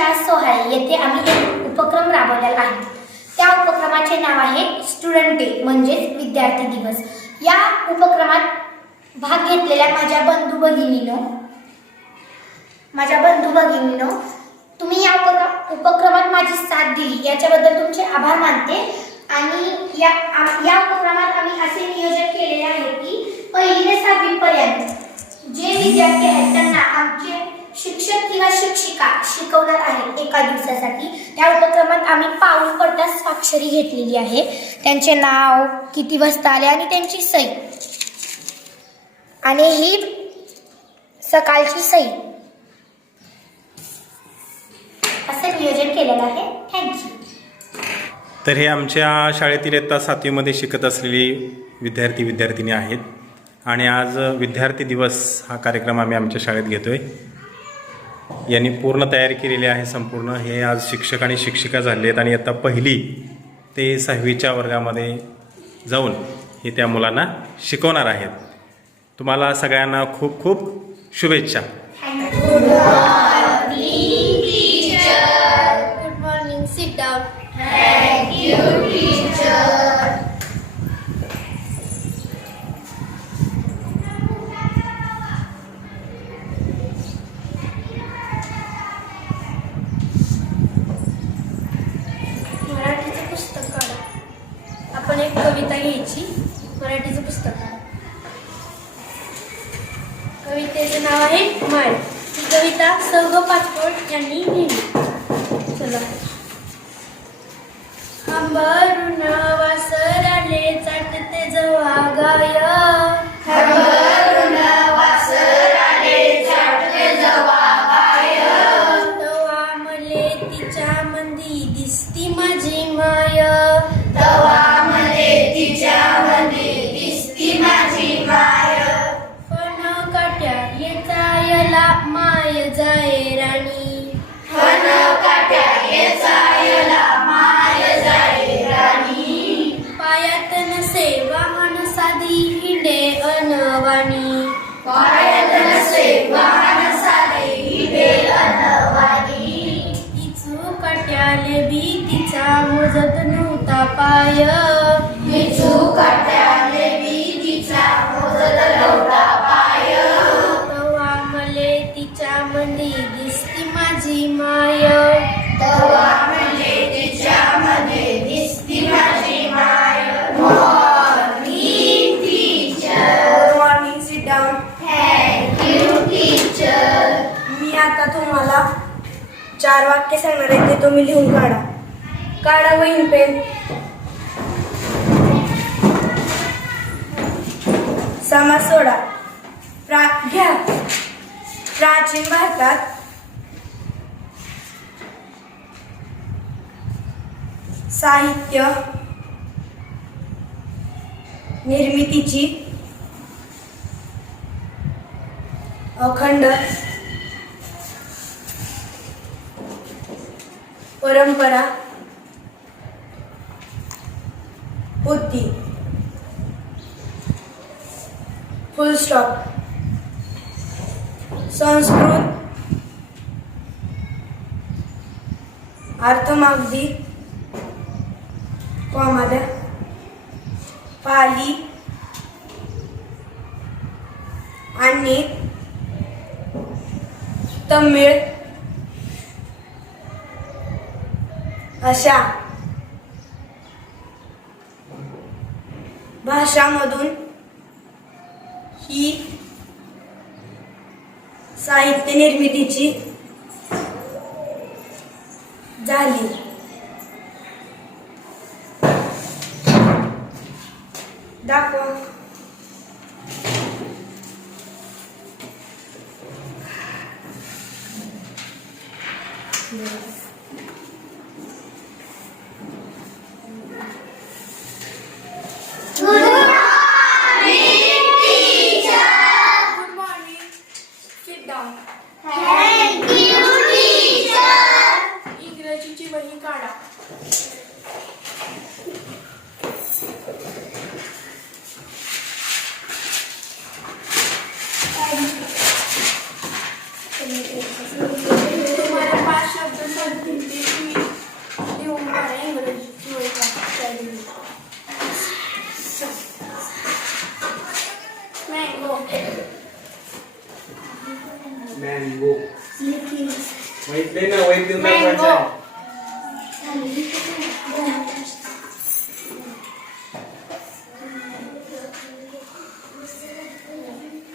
शाळा सोहाळे येथे आम्ही एक उपक्रम राबवलेला आहे. त्या उपक्रमाचे नाव आहे स्टुडंट डे म्हणजेच विद्यार्थी दिवस. या उपक्रमात भाग घेतलेल्या माझ्या बंधू भगिनीनो माझ्या बंधू भगिनीनो तुम्ही या उपक्र- उपक्रमात माझी साथ दिली. याच्याबद्दल तुमचे आभार मानते. आणि या आम- या उपक्रमात आम्ही असे नियोजन केलेले आहे की पहिली ते सहावीपर्यंत जे विद्यार्थी आहेत त्यांना आमचे शिक्षक किंवा शिक्षिका शिकवणार आहेत एका दिवसासाठी. त्या उपक्रमात आम्ही पाऊल पडता स्वाक्षरी घेतलेली आहे. त्यांचे नाव किती वाजता आले आणि त्यांची सही. आणि ही सकाळची सही. असं नियोजन केलेलं आहे. थँक्यू तर हे आमच्या शाळेतील इयत्ता सातवीमध्ये शिकत असलेली विद्यार्थी विद्यार्थिनी आहेत. आणि आज विद्यार्थी दिवस हा कार्यक्रम आम्ही आमच्या शाळेत घेतो आहे यांनी पूर्ण तयारी केलेली आहे संपूर्ण. हे आज शिक्षक आणि शिक्षिका झाले आहेत आणि आता पहिली ते सहावीच्या वर्गामध्ये जाऊन हे त्या मुलांना शिकवणार आहेत. तुम्हाला सगळ्यांना खूप खूप शुभेच्छा. माळ ही कविता सर्व पाचपोट यांनी लिहिली. चला. अंबरुण वासराले चाटते जवा गाय चार वाक्य सांगणार आहे ते तुम्ही लिहून काढा. काढा वहीन पेन. समाज सोडा. प्रा घ्या. प्राचीन भारतात साहित्य निर्मितीची अखंड परंपरा होती फुल स्टॉप संस्कृत. अर्थमागदी कॉमाद्या पाली. आणि तमिळ. अशा भाषामधून ही साहित्य निर्मितीची झाली. दाखवा.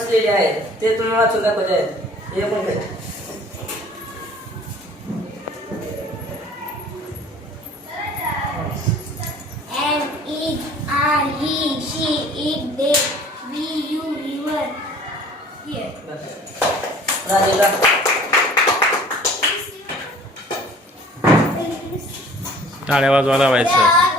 पॉइंट्स लिहिले आहेत. ते तुम्ही वाचून दाखवले आहेत हे पण काही राधिका टाळ्या वाजवा लावायचं.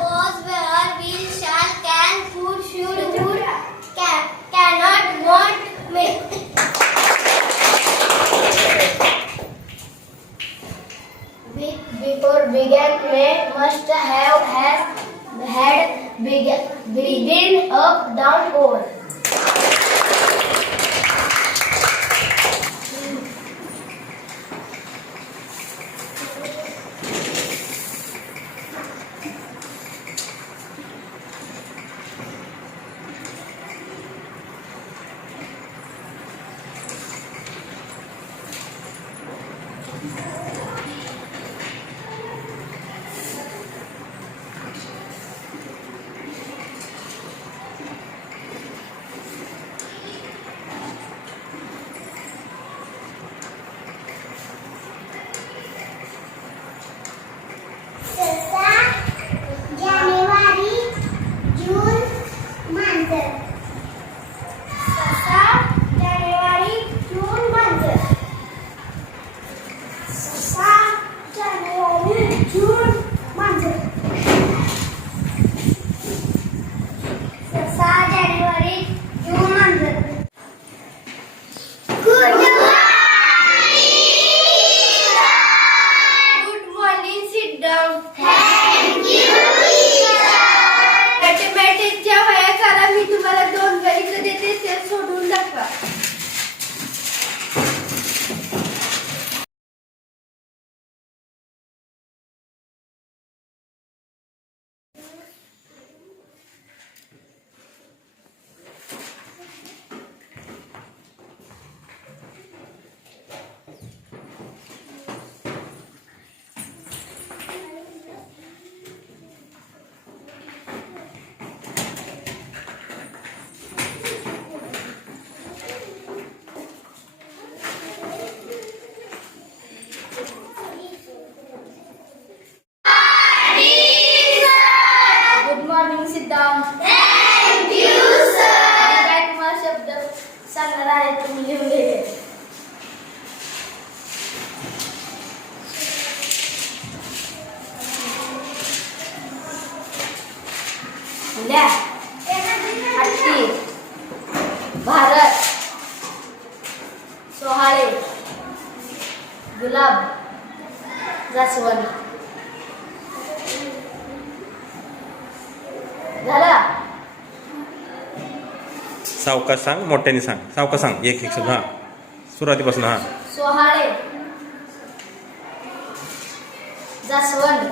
इंडिया भारत. सोहाळे. गुलाब. जास्वंद. झाला? सावका सांग मोठ्याने सांग. सावका सांग. एक एक शब्द सुरुवातीपासून हा. सोहाळे. जास्वंद.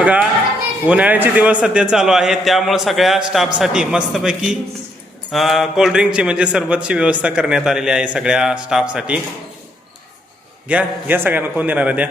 बघा उन्हाळ्याचे दिवस सध्या चालू आहे त्यामुळे सगळ्या स्टाफसाठी मस्तपैकी कोल्ड्रिंकची म्हणजे सरबतची व्यवस्था करण्यात आलेली आहे सगळ्या स्टाफसाठी. घ्या घ्या सगळ्यांना कोण देणार आहे द्या